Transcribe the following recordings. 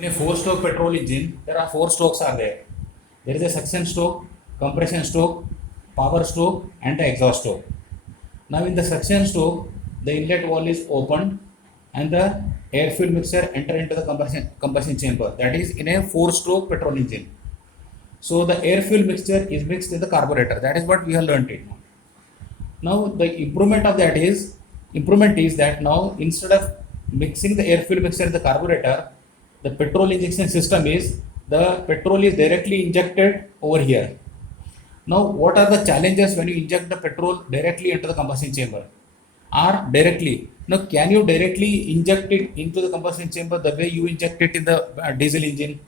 In a four-stroke petrol engine, there are four strokes are there. There is a suction stroke, compression stroke, power stroke, and the exhaust stroke. Now in the suction stroke, the inlet valve is opened and the air fuel mixture enter into the combustion chamber. That is in a four-stroke petrol engine. So the air fuel mixture is mixed in the carburetor. That is what we have learned it. Now the improvement is that now instead of mixing the air fuel mixture in the carburetor, the petrol injection system is the petrol is directly injected over here. Now what are the challenges when you inject the petrol directly into the combustion chamber? Or directly. Now can you directly inject it into the combustion chamber the way you inject it in the diesel engine?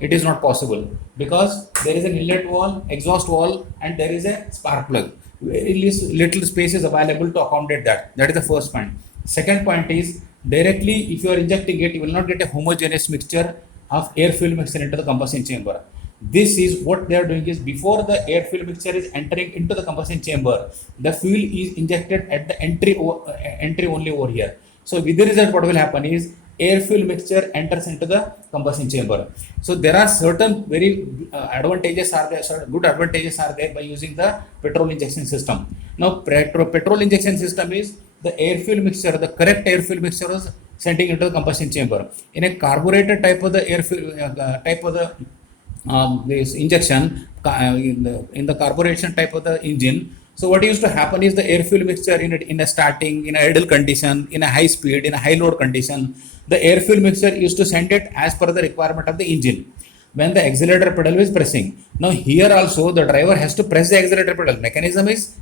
It is not possible because there is an inlet valve, exhaust valve, and there is a spark plug. Very little space is available to accommodate that. That is the first point. Second point is directly if you are injecting it, you will not get a homogeneous mixture of air fuel mixture into the combustion chamber. This is what they are doing is before the air fuel mixture is entering into the combustion chamber, the fuel is injected at the entry only over here. So with the result, what will happen is air fuel mixture enters into the combustion chamber. So there are certain very advantages are there, certain good advantages are there by using the petrol injection system. Now petrol injection system is the air fuel mixture, the correct air fuel mixture was sending into the combustion chamber. In a carbureted type of the air fuel type of the this injection in the carburation type of the engine. So what used to happen is the air fuel mixture in a starting, in a idle condition, in a high speed, in a high load condition, the air fuel mixture used to send it as per the requirement of the engine when the accelerator pedal is pressing. Now here also the driver has to press the accelerator pedal. Mechanism is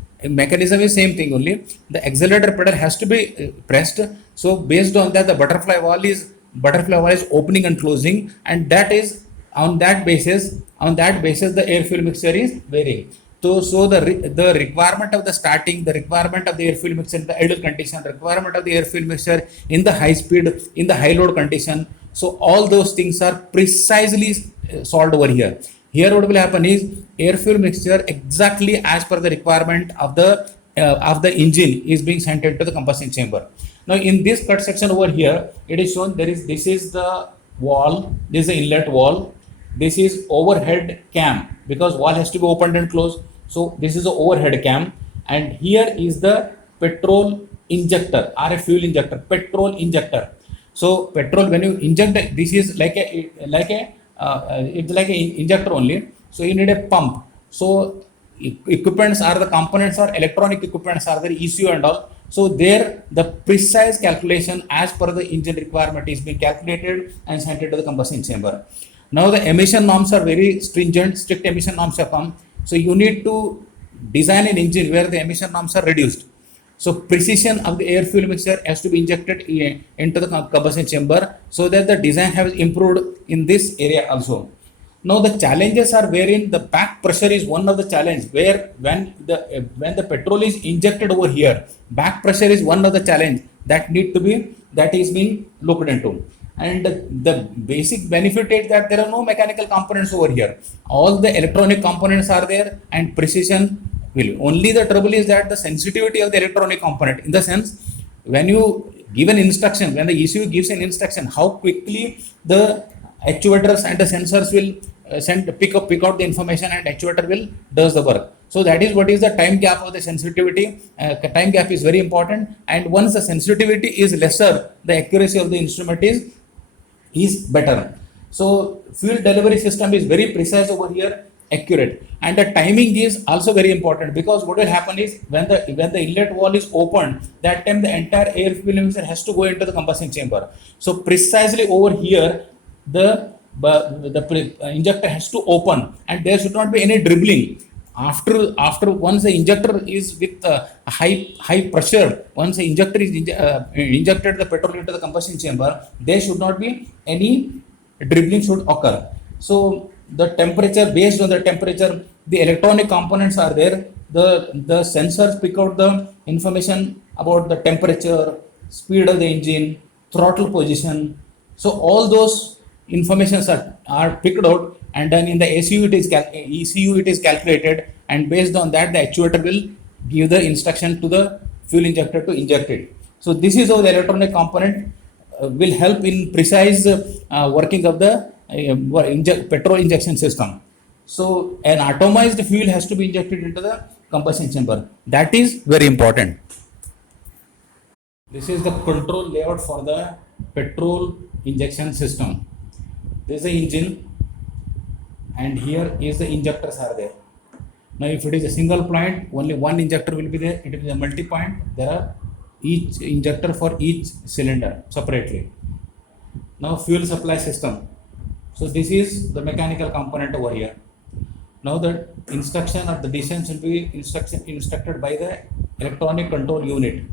same thing only. The accelerator pedal has to be pressed. So based on that, the butterfly valve is opening and closing, and that is on that basis the air fuel mixture is varying. So the requirement of the starting, the requirement of the air fuel mixture in the idle condition, the requirement of the air fuel mixture in the high speed, in the high load condition. So all those things are precisely solved over here. Here what will happen is air fuel mixture exactly as per the requirement of the engine is being sent into the combustion chamber. Now in this cut section over here, it is shown this is the valve, this is the inlet valve. This is overhead cam because valve has to be opened and closed. So this is the overhead cam, and here is the petrol injector or a fuel injector, petrol injector. So petrol, when you inject, this is like a it's like an injector only. So you need a pump. So equipments are the components or electronic equipments are the ECU and all. So there the precise calculation as per the engine requirement is being calculated and sent into the combustion chamber. Now the emission norms are very stringent, strict emission norms have come. So you need to design an engine where the emission norms are reduced. So precision of the air fuel mixture has to be injected into the combustion chamber so that the design has improved in this area also. Now the challenges are wherein the back pressure is one of the challenge, where when the petrol is injected over here, back pressure is one of the challenge that is being looked into. And the basic benefit is that there are no mechanical components over here. All the electronic components are there and precision will. Only the trouble is that the sensitivity of the electronic component, in the sense when you give an instruction, when the ECU gives an instruction, how quickly the actuators and the sensors will pick out the information and actuator will does the work. So that is what is the time gap of the sensitivity. Time gap is very important, and once the sensitivity is lesser, the accuracy of the instrument is better. So fuel delivery system is very precise over here, accurate, and the timing is also very important, because what will happen is when the inlet valve is opened, that time the entire air fuel mixture has to go into the combustion chamber. So precisely over here the injector has to open, and there should not be any dribbling. After once the injector is with high pressure, once the injector is injected the petrol into the combustion chamber, there should not be any dribbling should occur. So the temperature, based on the temperature, the electronic components are there. The sensors pick out the information about the temperature, speed of the engine, throttle position. So all those informations are picked out, and then in the ECU it is calculated, and based on that the actuator will give the instruction to the fuel injector to inject it. So this is how the electronic component will help in precise working of the petrol injection system. So an atomized fuel has to be injected into the combustion chamber. That is very important. This is the control layout for the petrol injection system. This is the engine, and here is the injectors are there. Now, if it is a single point, only one injector will be there. It is a multi-point. There are each injector for each cylinder separately. Now, fuel supply system. So this is the mechanical component over here. Now, the instruction of the decisions will be instructed by the electronic control unit.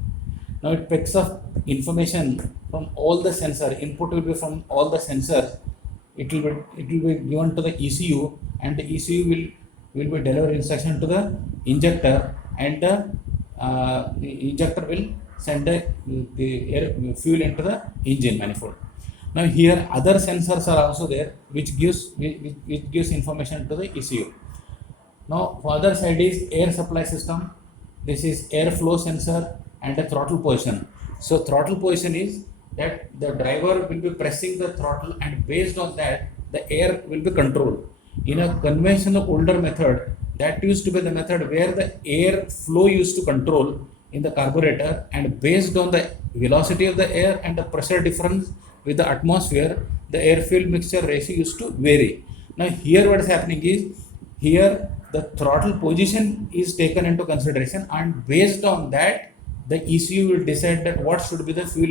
Now, it picks up information from all the sensor. Input will be from all the sensors. It will be given to the ECU, and the ECU will be deliver instruction to the injector, and the injector will send the air fuel into the engine manifold. Now here other sensors are also there, which gives information to the ECU. Now for other side is air supply system. This is air flow sensor and a throttle position. So throttle position is that the driver will be pressing the throttle, and based on that the air will be controlled. In a conventional older method, that used to be the method where the air flow used to control in the carburetor, and based on the velocity of the air and the pressure difference with the atmosphere, the air fuel mixture ratio used to vary. Now here what is happening is, here the throttle position is taken into consideration, and based on that the ECU will decide that what should be the fuel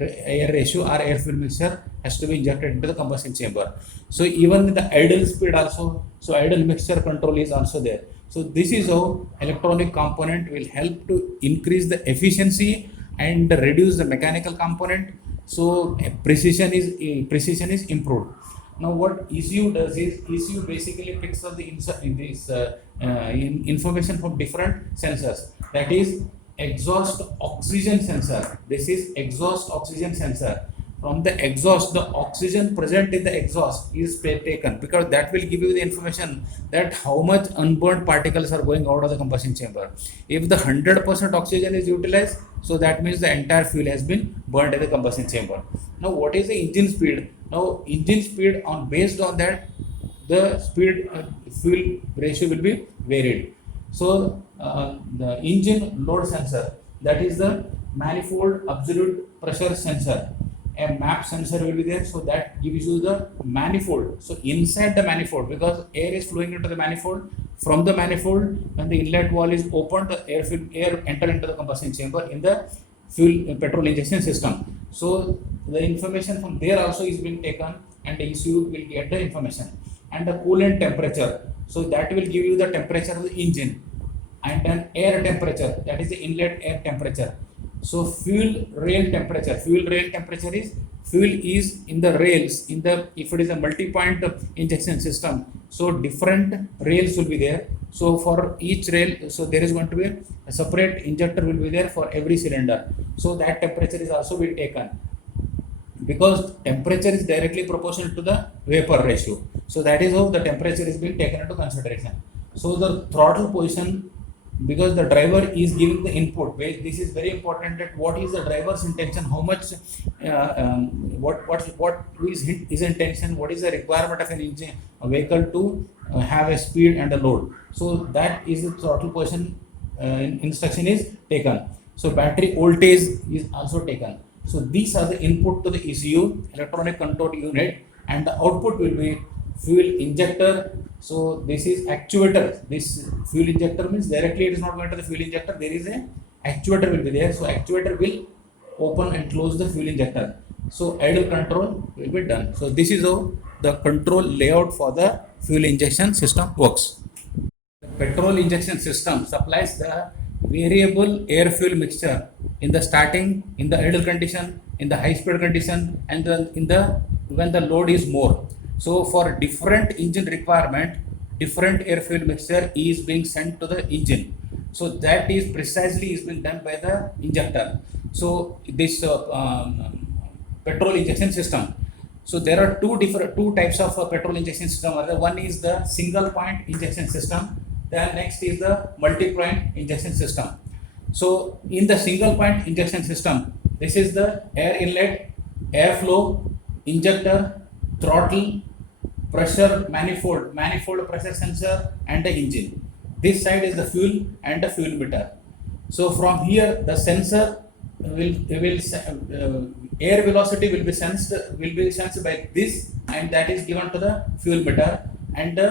air ratio or air fuel mixture has to be injected into the combustion chamber. So even in the idle speed also, so idle mixture control is also there. So this is how electronic component will help to increase the efficiency and reduce the mechanical component. So precision is improved. Now what ECU does is, ECU basically picks up the information from different sensors. That is exhaust oxygen sensor. This is exhaust oxygen sensor. From the exhaust, the oxygen present in the exhaust is taken, because that will give you the information that how much unburned particles are going out of the combustion chamber. If the 100% oxygen is utilized, so that means the entire fuel has been burned in the combustion chamber. Now what is the engine speed? Now engine speed, based on that the speed fuel ratio will be varied. So the engine load sensor, that is the manifold absolute pressure sensor. A MAP sensor will be there, so that gives you the manifold. So inside the manifold, because air is flowing into the manifold, from the manifold when the inlet valve is opened, the air enter into the combustion chamber in the petrol injection system. So the information from there also is being taken, and the ECU will get the information. And the coolant temperature, so that will give you the temperature of the engine. And then air temperature, that is the inlet air temperature. So fuel rail temperature is fuel is in the rails, if it is a multi-point injection system, so different rails will be there. So for each rail, so there is going to be a separate injector will be there for every cylinder. So that temperature is also be taken, because temperature is directly proportional to the vapor ratio. So that is how the temperature is being taken into consideration. So the throttle position, because the driver is giving the input, this is very important, that what is the driver's intention, how much what is his intention, what is the requirement of an engine, a vehicle to have a speed and a load. So that is the throttle position instruction is taken. So battery voltage is also taken. So these are the input to the ECU, electronic control unit, and the output will be fuel injector. So this is actuator. This fuel injector means directly it is not going to the fuel injector. There is a actuator will be there. So actuator will open and close the fuel injector. So idle control will be done. So this is how the control layout for the fuel injection system works. The petrol injection system supplies the variable air fuel mixture in the starting, in the idle condition, in the high speed condition, and when the load is more. So for different engine requirement, different air fuel mixture is being sent to the engine. So that is precisely is being done by the injector. So this petrol injection system. So there are two types of petrol injection system. One is the single point injection system. Then next is the multi-point injection system. So in the single point injection system, This is the air inlet, airflow, injector, throttle, pressure manifold, manifold pressure sensor, and the engine. This side is the fuel and the fuel meter. So from here, the sensor will air velocity will be sensed by this, and that is given to the fuel meter, and the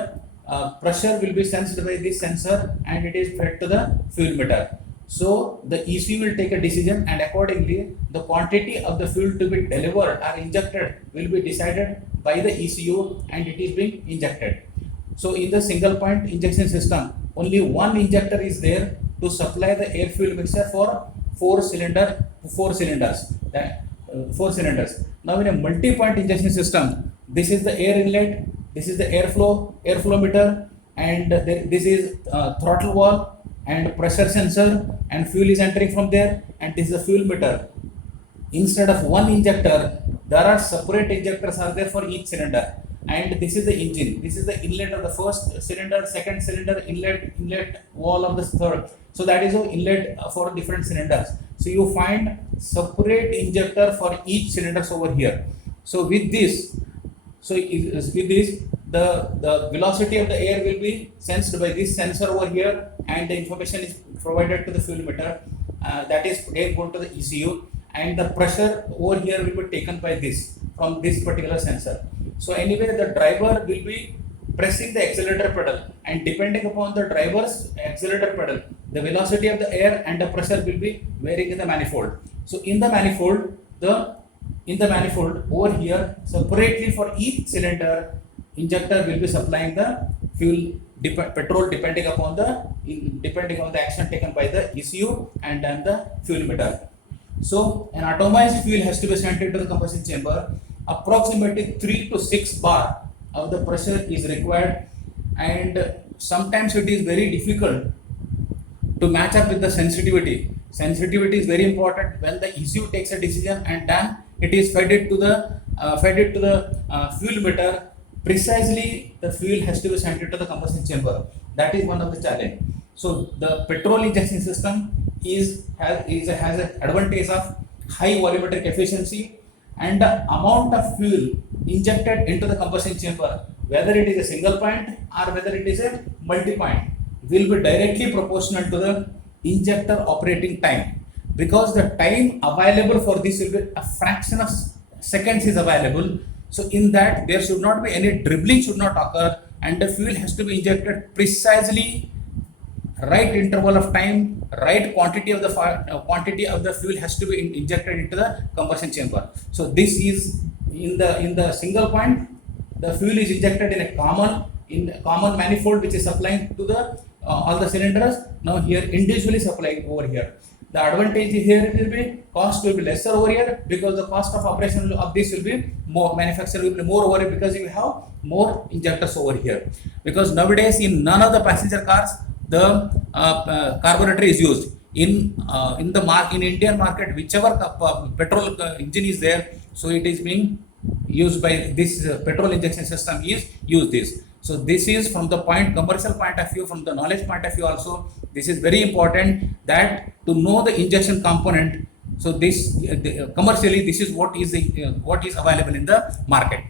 pressure will be sensed by this sensor, and it is fed to the fuel meter. So the ECU will take a decision, and accordingly the quantity of the fuel to be delivered or injected will be decided by the ECU, and it is being injected. So in the single point injection system, only one injector is there to supply the air fuel mixture for four cylinders. Four cylinders. Now in a multi-point injection system, this is the air inlet, this is the airflow meter, and this is throttle valve and pressure sensor, and fuel is entering from there, and this is the fuel meter. Instead of one injector, there are separate injectors are there for each cylinder, and this is the engine. This is the inlet of the first cylinder, second cylinder, inlet wall of the third. So that is the inlet for different cylinders. So you find separate injector for each cylinders over here. So with this, the velocity of the air will be sensed by this sensor over here, and the information is provided to the fuel meter. That is again going to the ECU, and the pressure over here will be taken by this from this particular sensor. So anyway, the driver will be pressing the accelerator pedal, and depending upon the driver's accelerator pedal, the velocity of the air and the pressure will be varying in the manifold. So in the manifold over here, separately for each cylinder, injector will be supplying the fuel petrol depending upon the action taken by the ECU and then the fuel meter. So an atomized fuel has to be sent into the combustion chamber. Approximately 3 to 6 bar of the pressure is required, and sometimes it is very difficult to match up with the sensitivity. Sensitivity is very important when the ECU takes a decision, and then it is fed it to the fuel meter. Precisely, the fuel has to be sent into the combustion chamber. That is one of the challenge. So the petrol injection system has an advantage of high volumetric efficiency, and the amount of fuel injected into the combustion chamber, whether it is a single point or whether it is a multi-point, will be directly proportional to the injector operating time, because the time available for this will be a fraction of seconds is available. So in that, there should not be any dribbling should not occur, and the fuel has to be injected precisely, right interval of time, right quantity of the fuel has to be injected into the combustion chamber. So this is in the single point, the fuel is injected in a common manifold which is supplying to the all the cylinders. Now here individually supplying over here. The advantage here will be cost will be lesser over here, because the cost of operation of this will be more, manufacturer will be more over here, because you have more injectors over here. Because nowadays in none of the passenger cars the carburetor is used. In Indian market, whichever petrol engine is there, so it is being used by this petrol injection system is used this. So this is from the commercial point of view, from the knowledge point of view also, this is very important that to know the injection component. So this commercially, this is what is available in the market.